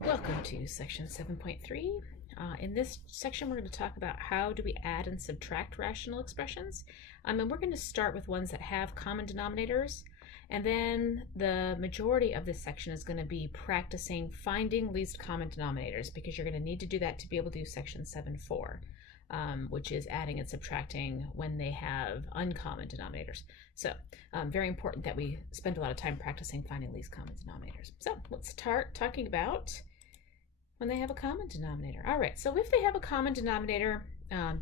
Welcome to section 7.3. In this section, we're going to talk about how do we add and subtract rational expressions. And we're going to start with ones that have common denominators. And then the majority of this section is going to be practicing finding least common denominators, because you're going to need to do that to be able to do section 7.4. Which is adding and subtracting when they have uncommon denominators. So very important that we spend a lot of time practicing finding least common denominators. So let's start talking about when they have a common denominator. All right, so if they have a common denominator,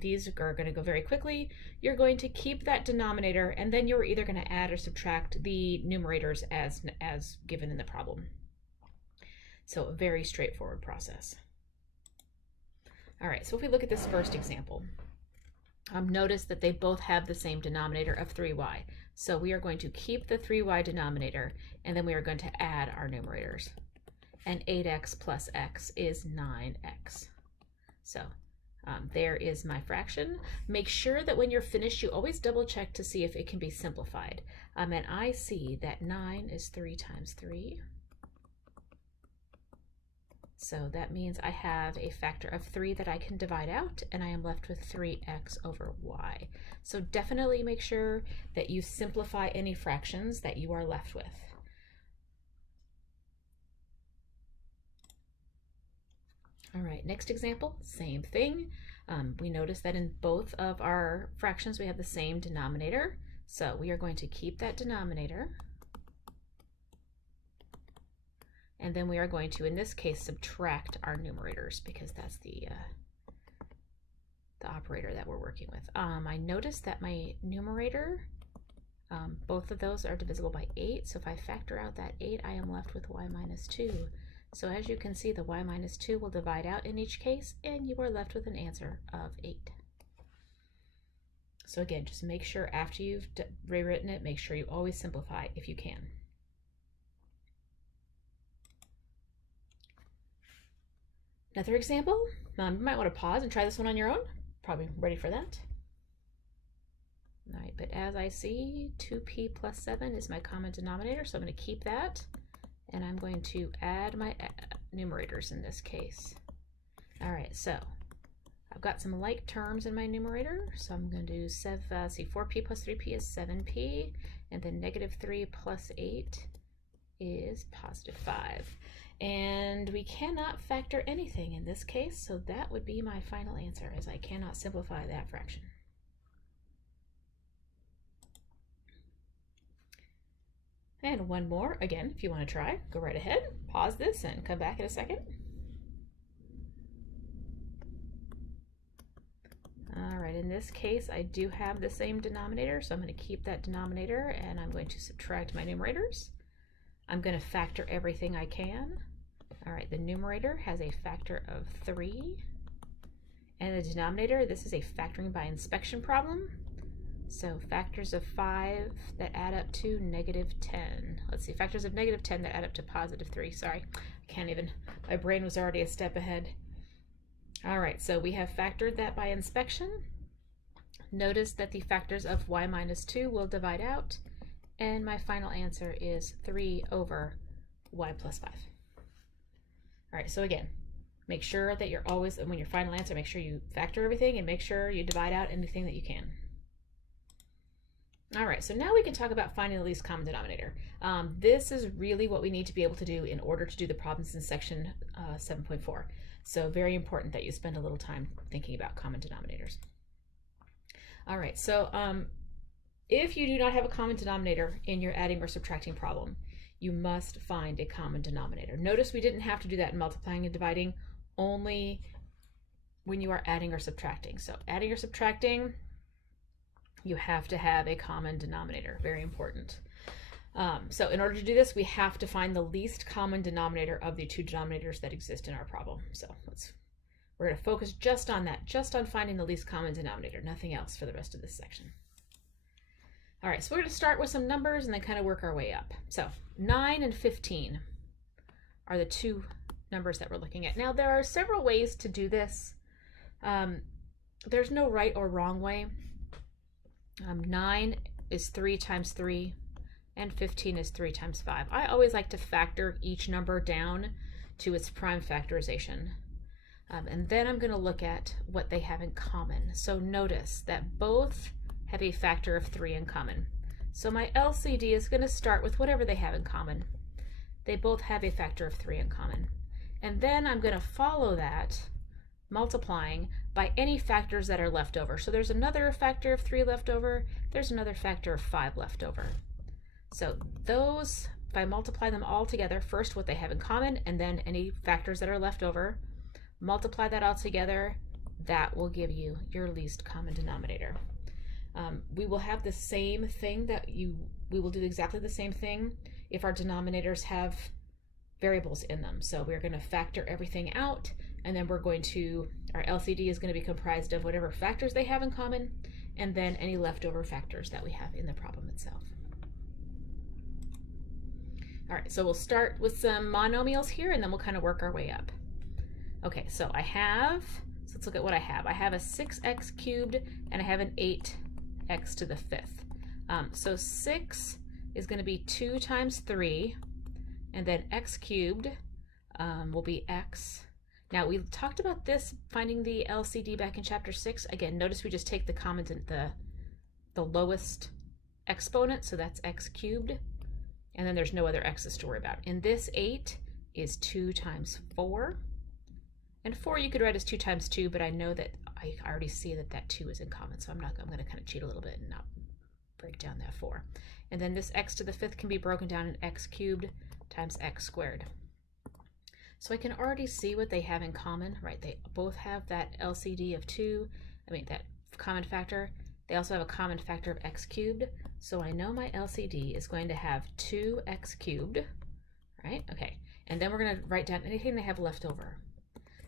these are going to go very quickly. You're going to keep that denominator, and then you're either going to add or subtract the numerators as given in the problem. So a very straightforward process. All right, so if we look at this first example, notice that they both have the same denominator of 3y. So we are going to keep the 3y denominator, and then we are going to add our numerators. And 8x plus x is 9x. So there is my fraction. Make sure that when you're finished, you always double check to see if it can be simplified. And I see that 9 is 3 times 3. So that means I have a factor of 3 that I can divide out, and I am left with 3x over y. So definitely make sure that you simplify any fractions that you are left with. All right, next example, same thing. We notice that in both of our fractions we have the same denominator. So we are going to keep that denominator. And then we are going to, in this case, subtract our numerators, because that's the operator that we're working with. I noticed that my numerator, both of those are divisible by 8. So if I factor out that 8, I am left with y minus 2. So as you can see, the y minus 2 will divide out in each case, and you are left with an answer of 8. So again, just make sure after you've rewritten it, make sure you always simplify if you can. Another example, you might want to pause and try this one on your own. Probably ready for that. All right, but as I see, 2p plus 7 is my common denominator, so I'm going to keep that. And I'm going to add my numerators in this case. All right, so I've got some like terms in my numerator, so I'm going to do 4p plus 3p is 7p, and then negative 3 plus 8 is positive 5. And we cannot factor anything in this case, so that would be my final answer, as I cannot simplify that fraction. And one more, again, if you want to try, go right ahead, pause this and come back in a second. All right, in this case, I do have the same denominator, so I'm going to keep that denominator, and I'm going to subtract my numerators. I'm going to factor everything I can. All right, the numerator has a factor of 3. And the denominator, this is a factoring by inspection problem. So factors of 5 that add up to negative 10. Let's see, factors of negative 10 that add up to positive 3. Sorry, I can't even, my brain was already a step ahead. All right, so we have factored that by inspection. Notice that the factors of y minus 2 will divide out. And my final answer is 3 over y plus 5. All right, so again, make sure that you're always, when your final answer, make sure you factor everything and make sure you divide out anything that you can. All right, so now we can talk about finding the least common denominator. This is really what we need to be able to do in order to do the problems in section 7.4. So very important that you spend a little time thinking about common denominators. All right, so if you do not have a common denominator in your adding or subtracting problem, you must find a common denominator. Notice we didn't have to do that in multiplying and dividing, only when you are adding or subtracting. So adding or subtracting, you have to have a common denominator, very important. So in order to do this, we have to find the least common denominator of the two denominators that exist in our problem. So we're going to focus just on that, just on finding the least common denominator, nothing else for the rest of this section. All right, so we're going to start with some numbers and then kind of work our way up. So 9 and 15 are the two numbers that we're looking at. Now, there are several ways to do this. There's no right or wrong way. 9 is 3 times 3, and 15 is 3 times 5. I always like to factor each number down to its prime factorization. And then I'm going to look at what they have in common. So notice that both have a factor of 3 in common. So my LCD is going to start with whatever they have in common. They both have a factor of 3 in common. And then I'm going to follow that, multiplying by any factors that are left over. So there's another factor of 3 left over. There's another factor of 5 left over. So those, if I multiply them all together, first what they have in common, and then any factors that are left over, multiply that all together, that will give you your least common denominator. We will have the same thing we will do exactly the same thing if our denominators have variables in them. So we're going to factor everything out, and then our LCD is going to be comprised of whatever factors they have in common, and then any leftover factors that we have in the problem itself. All right, so we'll start with some monomials here, and then we'll kind of work our way up. Okay, so let's look at what I have. I have a 6x cubed, and I have an 8x to the 5th. So 6 is going to be 2 times 3, and then x cubed will be x. Now, we talked about this, finding the LCD back in chapter 6. Again, notice we just take the common, the lowest exponent, so that's x cubed, and then there's no other x's to worry about. And this 8 is 2 times 4. And 4 you could write as 2 times 2, but I know that I already see that 2 is in common, so I'm going to kind of cheat a little bit and not break down that 4. And then this x to the 5th can be broken down in x cubed times x squared. So I can already see what they have in common, right? They both have that LCD of 2, that common factor. They also have a common factor of x cubed. So I know my LCD is going to have 2x cubed, right? Okay, and then we're going to write down anything they have left over.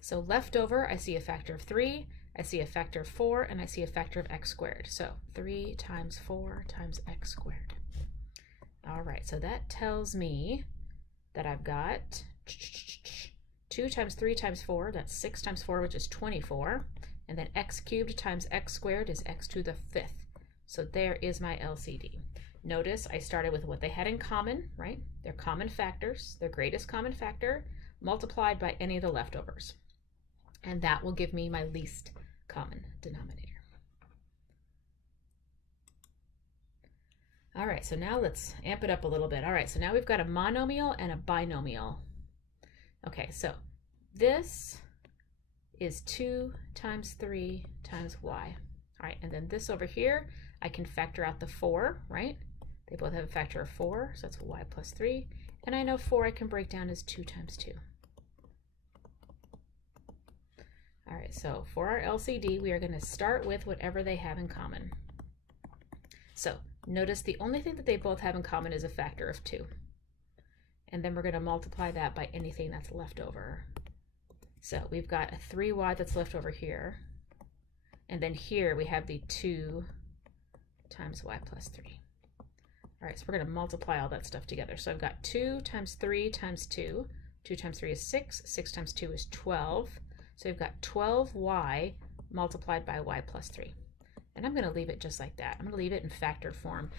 So left over, I see a factor of 3, I see a factor of 4, and I see a factor of x squared. So 3 times 4 times x squared. All right, so that tells me that I've got 2 times 3 times 4, that's 6 times 4, which is 24. And then x cubed times x squared is x to the 5th. So there is my LCD. Notice I started with what they had in common, right? Their common factors, their greatest common factor, multiplied by any of the leftovers. And that will give me my least common denominator. All right, so now let's amp it up a little bit. All right, so now we've got a monomial and a binomial. Okay, so this is 2 times 3 times y. All right, and then this over here, I can factor out the 4, right? They both have a factor of 4, so that's y plus 3. And I know 4 I can break down as 2 times 2. All right, so for our LCD, we are going to start with whatever they have in common. So notice the only thing that they both have in common is a factor of 2. And then we're going to multiply that by anything that's left over. So we've got a 3y that's left over here. And then here we have the 2 times y plus 3. All right, so we're going to multiply all that stuff together. So I've got 2 times 3 times 2. 2 times 3 is 6. 6 times 2 is 12. So we've got 12y multiplied by y plus 3. And I'm going to leave it just like that. I'm going to leave it in factored form.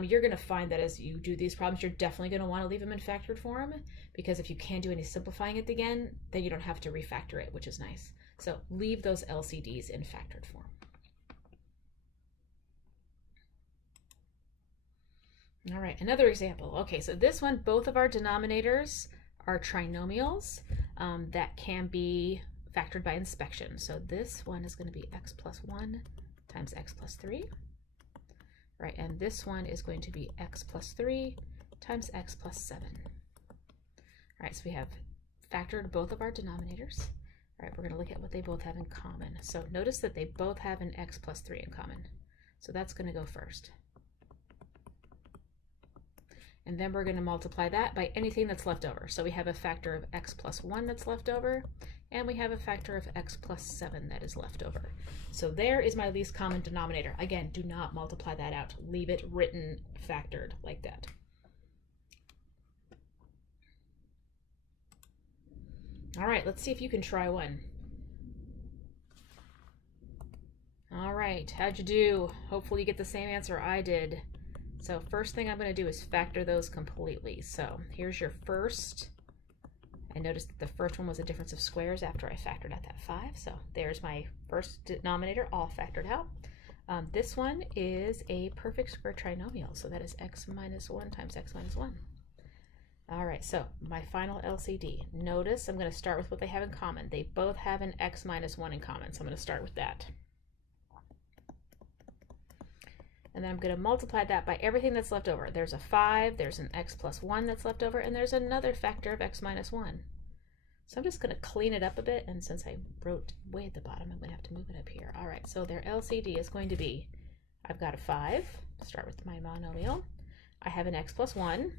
You're going to find that as you do these problems, you're definitely going to want to leave them in factored form, because if you can't do any simplifying at the end, then you don't have to refactor it, which is nice. So leave those LCDs in factored form. All right, another example. Okay, so this one, both of our denominators are trinomials that can be factored by inspection. So this one is going to be x plus 1 times x plus 3, right? And this one is going to be x plus 3 times x plus 7. All right, so we have factored both of our denominators. All right, we're going to look at what they both have in common. So notice that they both have an x plus 3 in common. So that's going to go first. And then we're going to multiply that by anything that's left over. So we have a factor of x plus 1 that's left over, and we have a factor of x plus 7 that is left over. So there is my least common denominator. Again, do not multiply that out. Leave it written factored like that. All right, let's see if you can try one. All right, how'd you do? Hopefully you get the same answer I did. So first thing I'm going to do is factor those completely. So here's your first I noticed that the first one was a difference of squares after I factored out that 5. So there's my first denominator all factored out. This one is a perfect square trinomial, so that is x minus 1 times x minus 1. All right, so my final LCD. Notice I'm going to start with what they have in common. They both have an x minus 1 in common, so I'm going to start with that. And then I'm going to multiply that by everything that's left over. There's a 5, there's an x plus 1 that's left over, and there's another factor of x minus 1. So I'm just going to clean it up a bit, and since I wrote way at the bottom, I'm going to have to move it up here. All right, so their LCD is going to be, I've got a 5, start with my monomial. I have an x plus 1.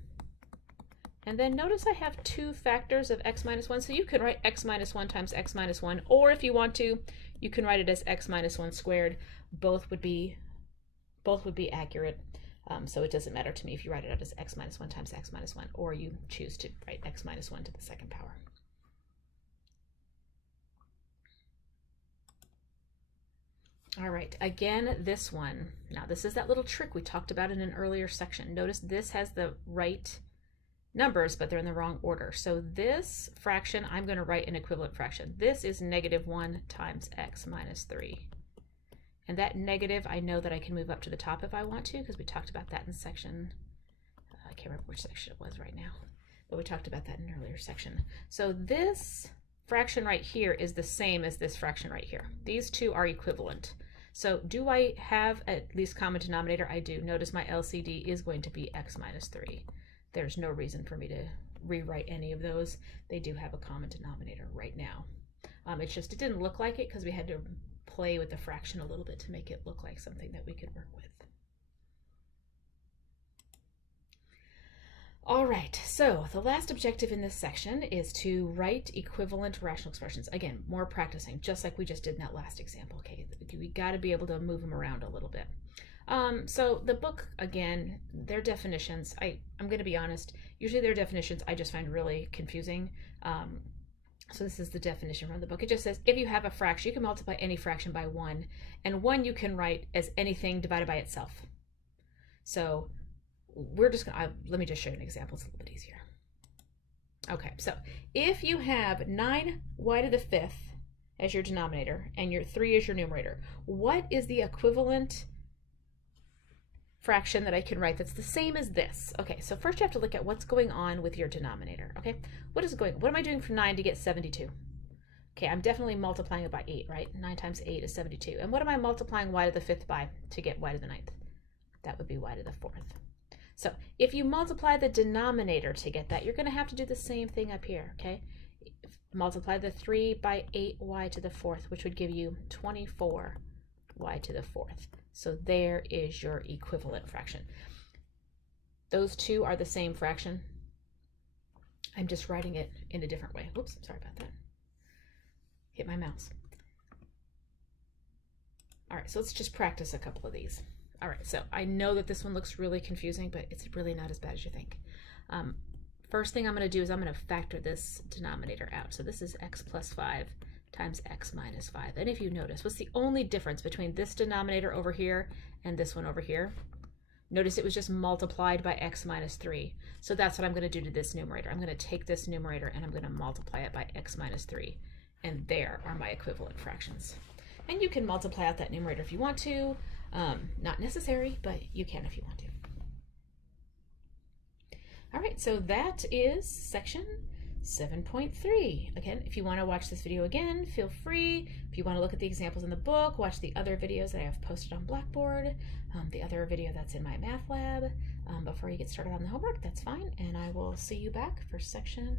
And then notice I have 2 factors of x minus 1, so you can write x minus 1 times x minus 1, or if you want to, you can write it as x minus 1 squared. Both would be accurate, so it doesn't matter to me if you write it out as x minus 1 times x minus 1, or you choose to write x minus 1 to the second power. All right, again, this one. Now, this is that little trick we talked about in an earlier section. Notice this has the right numbers, but they're in the wrong order. So this fraction, I'm going to write an equivalent fraction. This is -1 times x minus 3. And that negative, I know that I can move up to the top if I want to, because we talked about that in section, I can't remember which section it was right now, but we talked about that in an earlier section. So this fraction right here is the same as this fraction right here. These two are equivalent. So do I have at least common denominator? I do. Notice my LCD is going to be x minus 3. There's no reason for me to rewrite any of those. They do have a common denominator right now. It's just it didn't look like it because we had to play with the fraction a little bit to make it look like something that we could work with. All right, so the last objective in this section is to write equivalent rational expressions. Again, more practicing, just like we just did in that last example. Okay, we got to be able to move them around a little bit. So the book, again, their definitions, I'm going to be honest, usually their definitions I just find really confusing. So this is the definition from the book. It just says, if you have a fraction, you can multiply any fraction by 1, and 1 you can write as anything divided by itself. So we're just going to, let me just show you an example. It's a little bit easier. Okay, so if you have 9y to the 5th as your denominator and your 3 as your numerator, what is the equivalent fraction that I can write that's the same as this? Okay, so first you have to look at what's going on with your denominator. Okay, what am I doing from 9 to get 72? Okay, I'm definitely multiplying it by 8, right? 9 times 8 is 72. And what am I multiplying y to the 5th by to get y to the 9th? That would be y to the 4th. So if you multiply the denominator to get that, you're going to have to do the same thing up here, okay? Multiply the 3 by 8y to the 4th, which would give you 24y to the 4th. So there is your equivalent fraction. Those two are the same fraction. I'm just writing it in a different way. Whoops, sorry about that. Hit my mouse. All right, so let's just practice a couple of these. All right, so I know that this one looks really confusing, but it's really not as bad as you think. First thing I'm going to do is I'm going to factor this denominator out. So this is x plus 5 times x minus 5. And if you notice, what's the only difference between this denominator over here and this one over here? Notice it was just multiplied by x minus 3. So that's what I'm going to do to this numerator. I'm going to take this numerator and I'm going to multiply it by x minus 3. And there are my equivalent fractions. And you can multiply out that numerator if you want to. Not necessary, but you can if you want to. All right, so that is section 7.3. Again, if you want to watch this video again, feel free. If you want to look at the examples in the book, watch the other videos that I have posted on Blackboard, the other video that's in my math lab. Before you get started on the homework, that's fine. And I will see you back for section